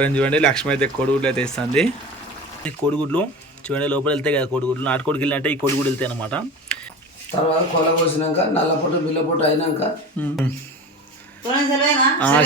Friend చూడండి లక్ష్మి అయితే కోడిగుడ్లు అయితే ఇస్తుంది ఈ కోడిగుడ్లు చూడండి లోపల వెళ్తాయి కదా కోడిగుడ్లు. నాటుకోడికి వెళ్ళినట్టే ఈ కోడిగుడ్లు వెళ్తాయి అనమాట తర్వాత కొల కోసినాక నల్ల పొట్టు బిల్ల పొట్టు అయినాక.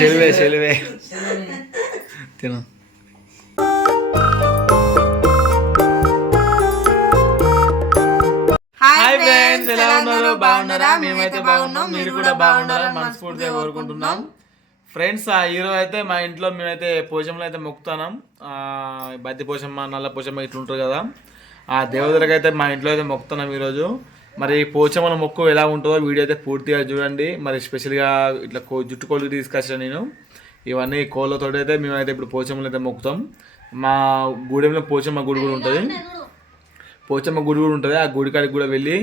చెలివే చెలివే తిను. హాయ్ ఫ్రెండ్స్ ఎలా ఉన్నారు? బాగున్నారా? మేమైతే బాగున్నాం. మీరు కూడా బాగుండాలని మనస్ఫూర్తిగా కోరుకుంటున్నాం. ఫ్రెండ్స్ ఆ హీరో అయితే మా ఇంట్లో మేమైతే పోషమ్మలు అయితే మొక్కుతున్నాం బద్ది పోషమ్మ నల్ల పోషమ్మ ఇట్లుంటారు కదా. ఆ దేవతలకు అయితే మా ఇంట్లో అయితే మొక్కుతున్నాం ఈరోజు. మరి పోచమ్మల మొక్కు ఎలా ఉంటుందో వీడియో అయితే పూర్తిగా చూడండి. మరి స్పెషల్గా ఇట్లా కో జుట్టు కోళ్ళు తీసుకొచ్చాను నేను. ఇవన్నీ కోళ్ళతో అయితే మేమైతే ఇప్పుడు పోచమ్మలు అయితే మొక్కుతాం. మా గూడెంలో పోచమ్మ గుడి కూడా ఉంటుంది. పోచమ్మ గుడి కూడా ఉంటుంది. ఆ గుడి కాడికి కూడా వెళ్ళి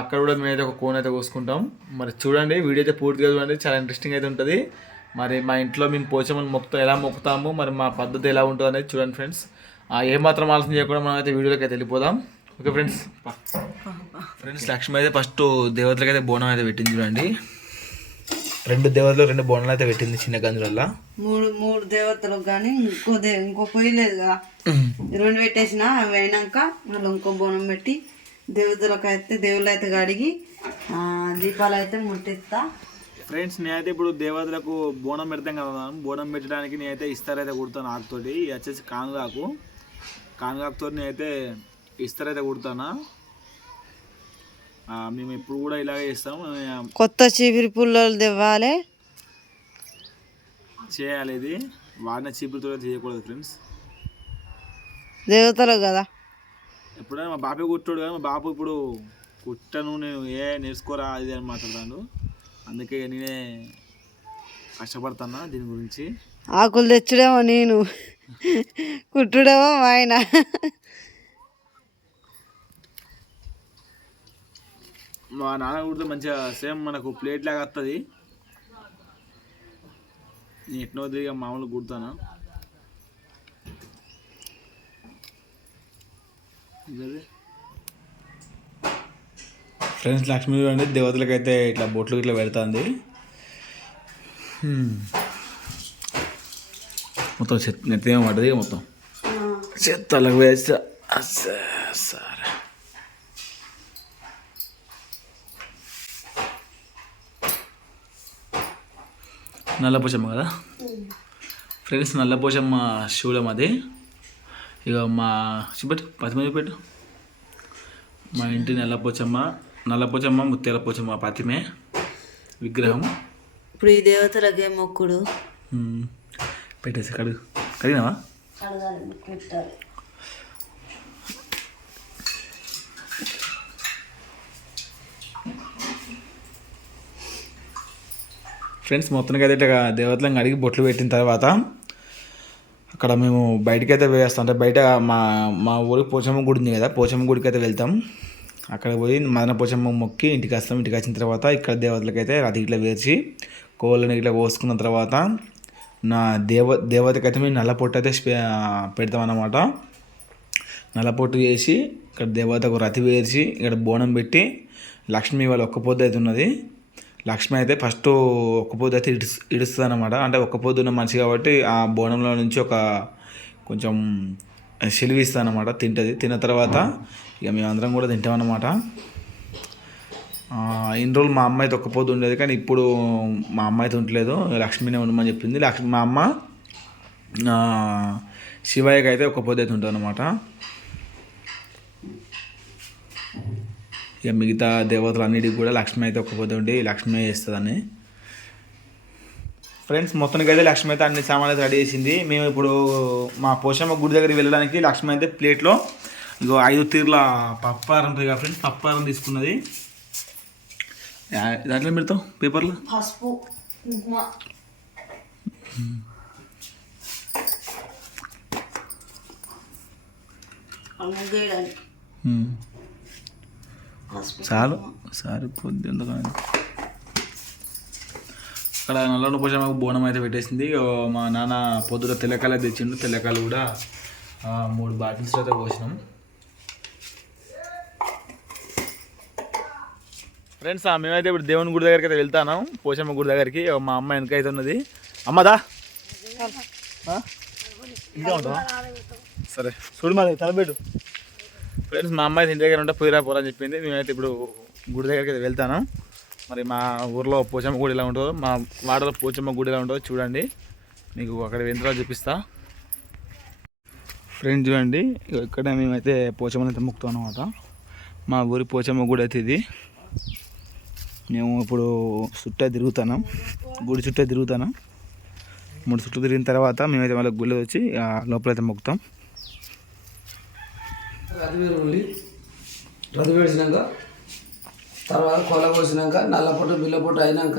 అక్కడ కూడా మేమైతే ఒక కోన్ అయితే కోసుకుంటాం. మరి చూడండి వీడియో అయితే పూర్తిగా చూడండి. చాలా ఇంట్రెస్టింగ్ అయితే ఉంటుంది. మరి మా ఇంట్లో మేము పోచమ్మని మొక్కుతాం ఎలా మొక్కుతాము మరి మా పద్ధతి ఎలా ఉంటుంది అనేది చూడండి ఫ్రెండ్స్. ఏమాత్రం ఆలోచన చేయకుండా మనం అయితే వీడియోలోకి అయితే వెళ్ళిపోదాం. Okay friends? ఫ్రెండ్స్ లక్ష్మి అయితే ఫస్ట్ దేవతలకు అయితే బోనం అయితే పెట్టింది చూడండి. రెండు దేవతలు రెండు బోనాలు అయితే పెట్టింది చిన్న గంజులల్లో. మూడు మూడు దేవతలకు కానీ ఇంకో దే ఇంకో పొయ్యి లేదు కదా రెండు పెట్టేసిన అవి అయినాక మళ్ళీ ఇంకో బోనం పెట్టి దేవతలకు అయితే దేవుళ్ళు అయితే కడిగి ఆ, దీపాలు అయితే ముట్టిస్తా. ఫ్రెండ్స్ నేనైతే ఇప్పుడు దేవతలకు బోనం పెడతాం కదా బోనం పెట్టడానికి నేనైతే ఇస్తారైతే కుడతాను ఆకుతోటి ఇది వచ్చేసి కానుగాకు. కానుగాకుతో నేనైతే ఇస్తారైతే కుడతాను? ఆ, మేము ఎప్పుడు కూడా ఇలాగే చేస్తాం. కొత్త చీపిరి పుల్లలు తెవ్వాలి చేయాలి ఇది. వాడిన అయితే చేయకూడదు ఫ్రెండ్స్. దేవతలకు కదా. ఎప్పుడైనా మా బాపే కుట్టాడు కానీ మా బాపు ఇప్పుడు కుట్టను నేను. ఏ నేర్చుకోరా అది అని మాట్లాడతాను అందుకే నేనే కష్టపడుతున్నా దీని గురించి? ఆకులు తెచ్చుడేమో నేను. కుట్టుడేమో ఆయన. మా నాన్న కుడితే మంచిగా సేమ్ మనకు ప్లేట్ లాగా వస్తుంది నేను ఎట్నో తిరిగి మామూలు కుడతాను? ఫ్రెండ్స్ లక్ష్మీ అనేది దేవతలకైతే ఇట్లా బొట్లు ఇట్లా పెడుతుంది. మొత్తం చెత్త నెత్త పడ్డది మొత్తం. చెత్తలకు వేస్తా. సరే. నల్లపోచమ్మ కదా? ఫ్రెండ్స్ నల్లపోచమ్మ శివులం అది. ఇక మా చూపెట్టు పది మంది పెట్టు మా ఇంటి నల్లపోచమ్మ నల్లపోచమ్మ ముత్యాల పోచమ్మ పతిమే విగ్రహం ఇప్పుడు ఈ దేవతలకే మొక్కుడు. పెట్టేసి కడుగు. కడిగినావా? ఫ్రెండ్స్ మొత్తానికి అయితే దేవతలను అడిగి బొట్లు పెట్టిన తర్వాత అక్కడ మేము బయటకైతే వేస్తాం అంటే బయట మా మా ఊరికి పోచమ్మ గుడి ఉంది కదా పోచమ్మ గుడికి అయితే వెళ్తాం. అక్కడ పోయి మదన పోచమ్మ మొక్కి ఇంటికి వస్తాం. ఇంటికి వచ్చిన తర్వాత ఇక్కడ దేవతలకైతే అది ఇట్లా వేర్చి కోళ్ళని ఇట్లా కోసుకున్న తర్వాత నా దేవ దేవతకైతే మేము నల్ల పొట్టు అయితే పెడతాం అన్నమాట. నల్లపొట్టు చేసి ఇక్కడ దేవతకు రతి వేర్చి ఇక్కడ బోనం పెట్టి లక్ష్మి వాళ్ళ ఒక్క పొద్దు అయితే ఉన్నది. లక్ష్మి అయితే ఫస్ట్ ఒక్క పొద్దు అయితే ఇడుస్ ఇడుస్తుంది అనమాట అంటే ఒక్క పొద్దు ఉన్న మనిషి కాబట్టి ఆ బోనంలో నుంచి ఒక కొంచెం సెలివిస్తుంది అనమాట తింటుంది. తిన్న తర్వాత ఇక మేమందరం కూడా తింటామన్నమాట. ఇన్ని రోజులు మా అమ్మాయితో ఒక్క పొద్దు ఉండేది కానీ ఇప్పుడు మా అమ్మాయితో ఉండలేదు. లక్ష్మినే ఉండమని చెప్పింది. లక్ష్మి మా అమ్మ శివయ్యకి అయితే ఒక్క పొద్దు అయితే ఉంటుంది అనమాట ఇక మిగతా దేవతలు అన్నిటికి కూడా లక్ష్మి అయితే ఒక్క పొద్దు ఉండి లక్ష్మి చేస్తుందని. ఫ్రెండ్స్ మొత్తానికి అయితే లక్ష్మి అయితే అన్ని సామాన్లు అయితే రెడీ చేసింది. మేము ఇప్పుడు మా పోషమ్మ గుడి దగ్గరికి వెళ్ళడానికి లక్ష్మి అయితే ప్లేట్లో ఇగో ఐదు తీర్ల పప్పారం ఉంటుంది కదా ఫ్రెండ్స్ పప్పారం తీసుకున్నది. దాంట్లో పెడతాం పేపర్లో? పసుపు చాలు. సరిపోద్ది ఎందుకని అక్కడ నల్లని పోషమ్మకు బోనం అయితే పెట్టేసింది. మా నాన్న పొద్దున తెల్లకాయలు తెచ్చిండు. తెల్లకాయలు కూడా మూడు బాటిల్స్ అయితే పోసినాం. ఫ్రెండ్స్ మేమైతే ఇప్పుడు దేవుని గుడి దగ్గరికి అయితే వెళ్తాను పోషమ్మ గుడి దగ్గరికి. మా అమ్మ వెనక అయితే ఉన్నది. అమ్మదా ఇంకా ఉంటావా? సరే. చూడు మరి తలబెట్టు ఫ్రెండ్స్ మా అమ్మాయి ఇంటి దగ్గర ఉంటే పోయిరా పోరా అని చెప్పింది. మేమైతే ఇప్పుడు గుడి దగ్గరికి అయితే వెళ్తాను మరి మా ఊర్లో పోచమ్మ గుడి ఎలా ఉంటుందో మా వాడలో పోచమ్మ గుడి ఎలా ఉంటుందో చూడండి. మీకు అక్కడ వెంతలో చూపిస్తా ఫ్రెండ్స్ చూడండి. ఇక్కడ మేమైతే పోచమ్మని అయితే ముక్తాం అనమాట మా ఊరి పోచమ్మ గుడి అయితే ఇది. మేము ఇప్పుడు చుట్టూ తిరుగుతాను గుడి చుట్టూ తిరుగుతాను మూడు చుట్టూ తిరిగిన తర్వాత మేమైతే మళ్ళీ గుళ్ళో వచ్చి ఆ, లోపలైతే మొక్కుతాం. రదివేరు ఉల్లి రది వేడిచినాక తర్వాత కొల కోసినాక నల్ల పొట్టు బిల్ల పొట్టు అయినాక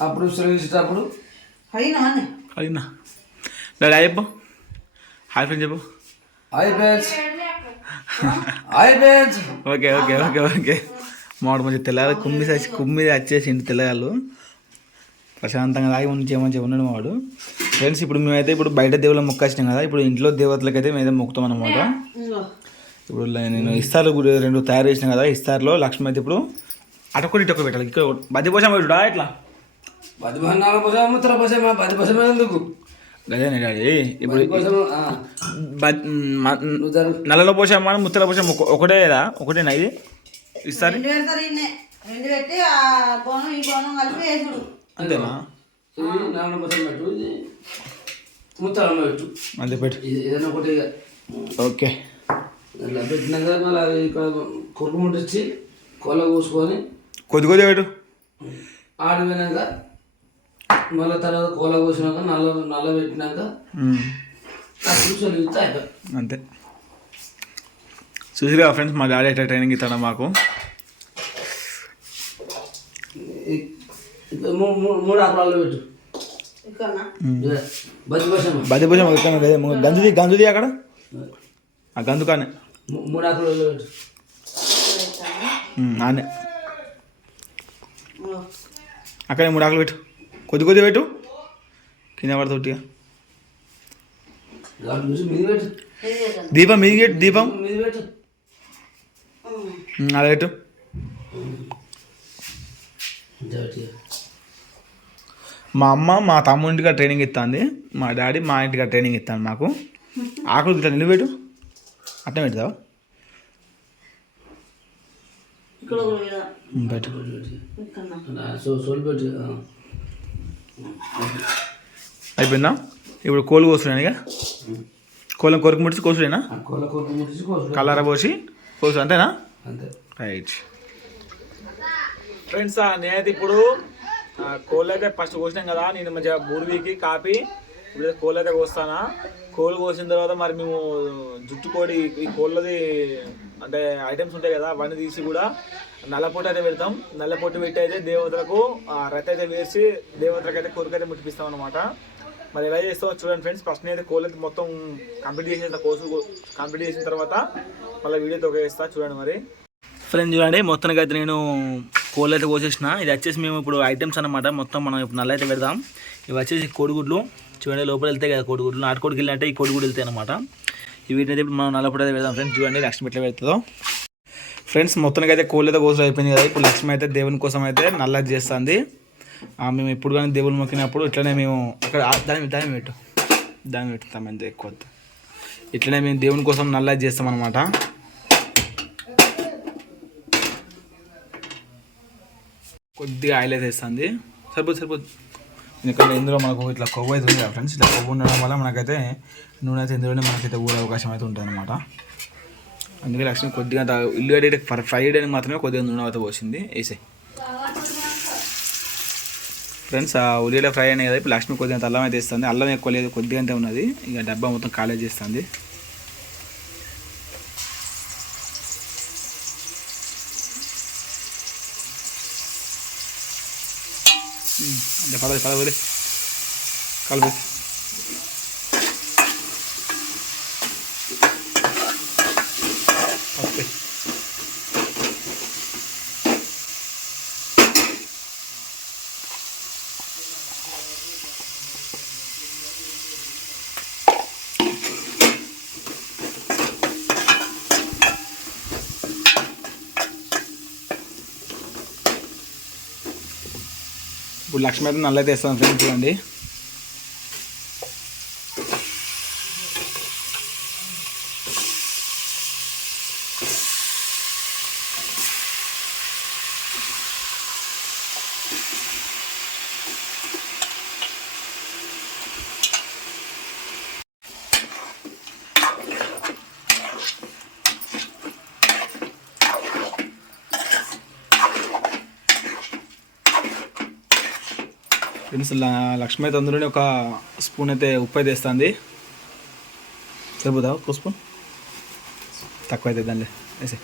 అప్పుడు శ్రమించేటప్పుడు అయినా అని అడిగినా డాడీ హాయ్ ఫ్రెండ్ చెప్పు. Hi bench hi bench okay okay okay okay. మామిడి మంచి తెల్లగారు కుమ్మి వచ్చి కుమ్మి వచ్చేసి ఇంటి తెల్లగాళ్ళు. ప్రశాంతంగా తాగి మంచి మంచిగా ఉన్నాడు వాడు ఫ్రెండ్స్ ఇప్పుడు మేమైతే ఇప్పుడు బయట దేవుళ్ళ మొక్క వచ్చినాం కదా ఇప్పుడు ఇంట్లో దేవతలకి అయితే మేమైతే మొక్కుతాం అనమాట. ఇప్పుడు నేను ఇస్తార్లు కూడా రెండు తయారు చేసిన కదా ఇస్తార్లో లక్ష్మి అయితే ఇప్పుడు అటొక్కటి ఇటొక్క పెట్టాలి. ఇక్కడ బది పోషం పెట్టుడా ఇట్లా? పది పోసా ముత్తర పోసామా పది పోసమే ఎందుకు? అదే డాడీ ఇప్పుడు పది పోసము ఆ, బ- మ- నువ్వు జరుగు. నల్లలో పోసామా ముత్తల పోసాం ఒకటేదా ఒకటేనా ఇది? ఇస్తారు రెండు పెడతారు ఇన్నే రెండు పెట్టి ఆ బోనం ఈ బోనం కలిపి వేసుడు. అంతేనా? అంతే పెట్టు. ఏదైనా ఒకటి ఇక. ఓకే. ఇలా పెట్టినాక మళ్ళీ అది ముట్టించి కొల కూసుకొని కొద్ది కొద్దిగా పెట్టు. ఆడిపోయినాక మళ్ళీ తర్వాత కోల కోసినాక నల్ల నల్ల పెట్టినాక అయిపోయి అంతే. చూసిరా ఫ్రెండ్స్ మా డాడీ ఎట్లా ట్రైనింగ్ ఇస్తాడు మాకు మూడు ఆకురాలు పెట్టు ఇక్కడ ఇదే, బతి పోసామా బది పోసాం ఎక్కడ అదే గంజుది గంజుది అక్కడ ఆ గంజు కానీ మూడు ఆకురాలు పెట్టు నానే అక్కడే మూడు ఆకులు పెట్టు కొద్ది కొద్ది పెట్టు కింద పడతా ఉట్టిగా దాని నుంచి మీద పెట్టు దీపం మీది పెట్టు దీపం పెట్టి. మా అమ్మ మా తమ్ముడింటిగా ట్రైనింగ్ ఇస్తుంది. మా డాడీ మా ఇంటిగా ట్రైనింగ్ ఇస్తాను మాకు. ఆకులు ఇట్లా నిలబెట్టు అట్లా పెడతావా? పెట్టు. అయిపోయిందా? ఇప్పుడు కోళ్ళు కోస్తున్నాను ఇక. కోళ్ళని కొరకు ముడిచి కోసుడేనా? కలర పోసి కోసు అంతేనా? అంతే. రైట్ ఫ్రెండ్స్ నేనైతే ఇప్పుడు కోళ్ళు అయితే ఫస్ట్ కోసినాం కదా నేను మంచిగా బూడికి కాపి ఇప్పుడు కోళ్ళు అయితే కోస్తానా. కోళ్ళు కోసిన తర్వాత మరి మేము జుట్టు కోడి ఈ కోళ్ళది అంటే ఐటమ్స్ ఉంటాయి కదా అవన్నీ తీసి కూడా నల్లపొట్టు అయితే పెడతాం. నల్లపొట్టు పెట్టి అయితే దేవతలకు ఆ, రథ అయితే వేసి దేవతలకు అయితే కోరిక అయితే ముట్టిపిస్తాం అనమాట మరి ఎలా చేస్తామో చూడండి ఫ్రెండ్స్. ఫస్ట్ అయితే కోళ్ళకి అయితే మొత్తం కంప్లీట్ చేసిన కోర్సు కంప్లీట్ చేసిన తర్వాత మళ్ళీ వీడియోతో తొగేస్తా చూడండి మరి. ఫ్రెండ్స్ చూడండి మొత్తానికి అయితే నేను కోళ్ళు అయితే కోసేసిన ఇది వచ్చేసి మేము ఇప్పుడు ఐటమ్స్ అనమాట మొత్తం మనం ఇప్పుడు నల్ల అయితే పెడదాం. ఇవి వచ్చేసి కోడిగుడ్లు. చూడండి లోపల వెళ్తాయి కదా కోడిగుడ్లు. నాటుకోడికి వెళ్ళినట్టే ఈ కోడిగుడ్లు వెళ్తాయి అనమాట ఈ వీటిని అయితే ఇప్పుడు మనం నల్లపూట అయితే పెడదాం. ఫ్రెండ్స్ చూడండి లక్ష్మి ఎట్లా పెడుతుందో. ఫ్రెండ్స్ మొత్తానికి అయితే కోళ్ళు అయితే కోసం అయిపోయింది కదా. ఇప్పుడు లక్ష్మి అయితే దేవుని కోసం అయితే నల్లది చేస్తుంది. మేము ఎప్పుడు కానీ దేవుని మొక్కినప్పుడు ఇట్లనే మేము అక్కడ దాని దాని పెట్టు. దాని పెట్టుతాం అంతే ఎక్కువ ఇట్లనే మేము దేవుని కోసం నల్లది చేస్తాం అనమాట కొద్దిగా ఆయిల్ అయితే వేస్తుంది. సరిపోదు సరిపోదు. ఎందుకంటే ఇందులో మనకు ఇట్లా కొవ్వు అయితే ఉంది ఫ్రెండ్స్ ఇట్లా కొవ్వు ఉండడం వల్ల మనకైతే నూనె అయితే ఇందులోనే మనకైతే ఊరే అవకాశం అయితే ఉంటుంది అనమాట అందుకే లక్ష్మి కొద్దిగా ఇల్లు కడిగే ఫ్రై చేయడానికి మాత్రమే కొద్దిగా నూనె అయితే పోసింది. వేసాయి. ఫ్రెండ్స్ ఆ ఉల్లిగడ్డ ఫ్రై అయినాయి కదా ఇప్పుడు లక్ష్మి కొద్దిగా అల్లం అయితే ఇస్తుంది అల్లం ఎక్కువ లేదు కొద్దిగా అంతే ఉన్నది. ఇక డబ్బా మొత్తం కాలేజ్ చేస్తుంది. అంటే పదవి పదవి. కలిపి ఓకే ఇప్పుడు లక్ష్మి అయితే నల్లైతే అయితే వేస్తాను ఫ్రెండ్స్ చూడండి ఫ్రెండ్స్ లక్ష్మి అయితే అందులోనే ఒక స్పూన్ అయితే ఉప్పు అయితే వేస్తుంది. సరిపోదా ఒక స్పూన్? తక్కువ అయితే దానిలో వేసే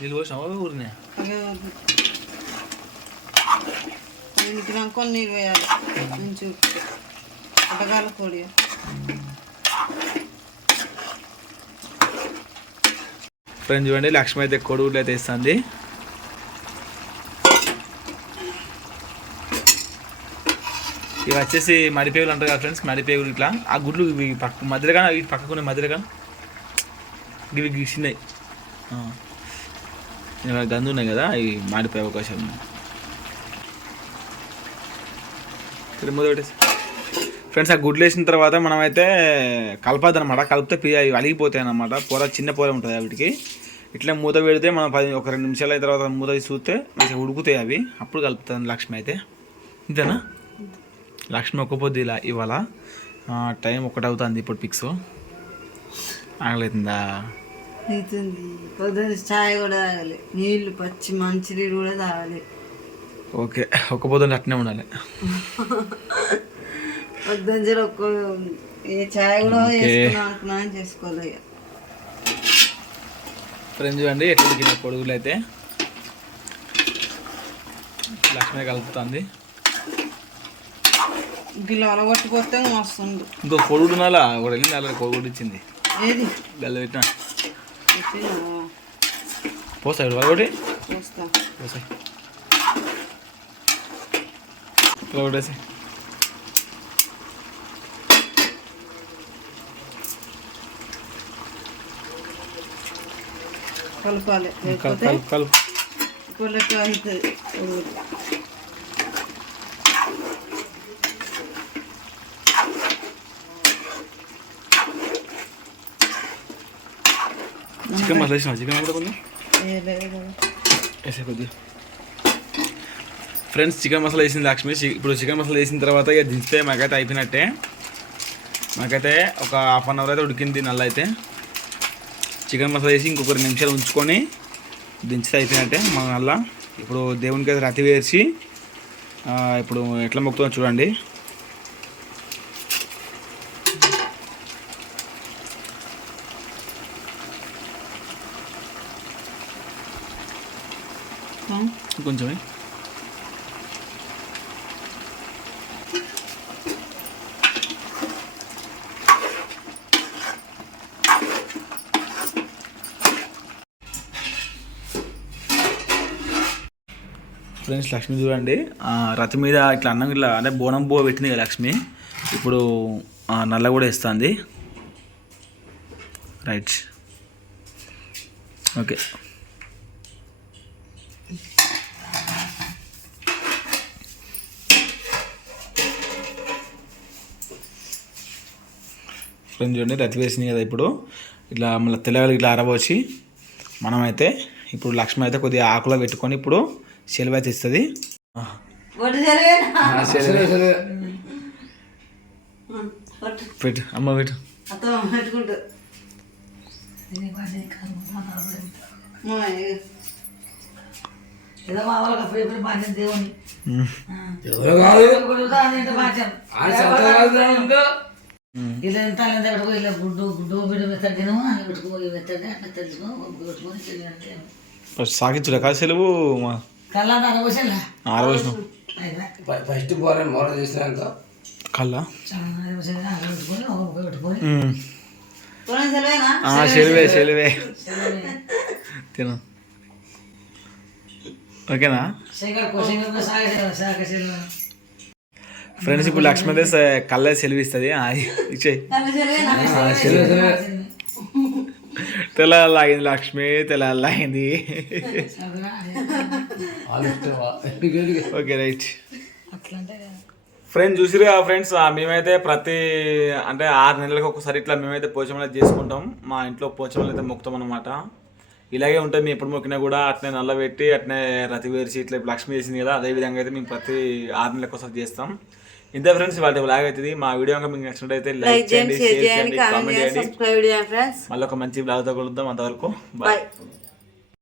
నీళ్ళు పోసినావా ఊరినే. రెండు వద్దు నీళ్ళు వేయాలి. మంచి ఉడగాల పొడి. ఫ్రెండ్స్ చూడండి లక్ష్మి అయితే కొడుగులు అయితే ఇస్తుంది ఇవి వచ్చేసి మడిపేగులు అంటారు కదా ఫ్రెండ్స్ మడిపేగులు ఇట్లా. ఆ గుడ్లు ఇవి పక్క మధ్యలో కానీ ఇవి పక్కకునే మధ్యలో కానీ. ఇవి గిసినాయి. గందు ఉన్నాయి కదా ఇవి మాడిపోయే అవకాశం ఉంది. ఇక్కడ ఫ్రెండ్స్ ఆ గుడ్లు వేసిన తర్వాత మనమైతే కలపదనమాట కలిపితే పి అవి అలిగిపోతాయి అనమాట పొర చిన్న పొర ఉంటుంది వీటికి. ఇట్లా మూత పెడితే మనం పది ఒక రెండు నిమిషాలు అయిన తర్వాత మూత చూస్తే మంచిగా ఉడుకుతాయి అవి. అప్పుడు కలుపుతుంది లక్ష్మి అయితే. ఇంతేనా? లక్ష్మి ఒక్కపోద్ది ఇలా ఇవాళ టైం ఒకటి అవుతుంది ఇప్పుడు పిక్స్ ఆగలేతుందా? అవుతుంది. పొద్దున్న చాయ్ కూడా తాగాలి. నీళ్ళు పచ్చి మంచి నీళ్ళు కూడా తాగాలి. ఓకే ఒక్క పొద్దు అట్నే ఉండాలి. ఒక్క కూడా ఇక. ఫ్రెండ్స్ చూడండి ఎట్లా ఉడికిన పొడుగులు అయితే. లక్ష్మి కలుపుతుంది. గిల్ల ఇంకో కొడుకు నాలా ఒకటి వెళ్ళింది అలా కొడుకు ఇచ్చింది ఏది? గల్ల పెట్టిన. ఒకటి? పోసాయి ఒకటేసి కలపాలి కలుపు లేకపోతే కలుపు కలుపు పుల్లట్లో అవుతుంది చికెన్ మసాలా వేసిన చికెన్ కూడా కొంచెం ఏ లేదు వేసే కొద్దిగా ఫ్రెండ్స్ చికెన్ మసాలా వేసింది లక్ష్మి. ఇప్పుడు చికెన్ మసాలా వేసిన తర్వాత ఇక దించితే మాకైతే అయిపోయినట్టే. మాకైతే ఒక హాఫ్ అన్ అవర్ అయితే ఉడికింది నల్ల అయితే చికెన్ మసాలా వేసి ఇంకొక నిమిషాలు ఉంచుకొని దించితే అయిపోయినట్టే మా నల్ల. ఇప్పుడు దేవునికి అయితే రతి వేసి ఇప్పుడు ఎట్లా మొక్కుతుందో చూడండి. కొంచెమే. ఫ్రెండ్స్ లక్ష్మి చూడండి. ఆ, మీద ఇట్లా అన్నం ఇట్లా అంటే బోనం బో పెట్టింది కదా లక్ష్మి. ఇప్పుడు నల్ల కూడా ఇస్తుంది రైట్ ఓకే ఫ్రెండ్స్ చూడండి రతి వేసింది కదా ఇప్పుడు. ఇట్లా మళ్ళీ తెల్లగలు ఇట్లా అరవచ్చి మనమైతే ఇప్పుడు లక్ష్మి అయితే కొద్దిగా ఆకులో పెట్టుకొని ఇప్పుడు సెలవు అయితే ఇస్తుంది? పట్టు అమ్మ పెట్టు. ఇలా ఎంత ఎంత పెట్టుకో ఇలా గుడ్డు గుడ్డు బిడ్డ అని పెట్టుకో పెట్టుకొని కాదు సెలవు మా కళ్ళ ఫస్ట్ పోరే మోడ చేసినాక. ఆ, సెలవే సెలవే. తిను. ఓకేనా? ఫ్రెండ్స్ ఇప్పుడు లక్ష్మీ అయితే స- కళ్ళ సెలవు. ఇస్తుంది ఇచ్చేయి కళ్ళు అయింది లక్ష్మి తెల్లాగింది అయింది ఓకే రైట్. అట్లా ఫ్రెండ్స్ చూసిరుగా ఫ్రెండ్స్ మేమైతే ప్రతి అంటే ఆరు నెలలకు ఒకసారి ఇట్లా మేమైతే పోచమలు చేసుకుంటాం. మా ఇంట్లో పోచమలు అయితే మొక్కుతాం అనమాట ఇలాగే ఉంటుంది మేము ఎప్పుడు మొక్కినా కూడా అట్నే నల్ల పెట్టి అట్నే రతి వేరిచి ఇట్లా లక్ష్మి వేసింది కదా అదే విధంగా అయితే మేము ప్రతి ఆరు నెలలకు ఒకసారి చేస్తాం. ఇంతే ఫ్రెండ్స్ వాళ్ళ లాగా అవుతుంది. మా వీడియో మీకు నచ్చినట్టయితే లైక్ చేయండి షేర్ చేయండి కామెంట్ చేయండి మళ్ళీ ఒక మంచి బ్లాగ్తో కలుద్దాం అంతవరకు. బాయ్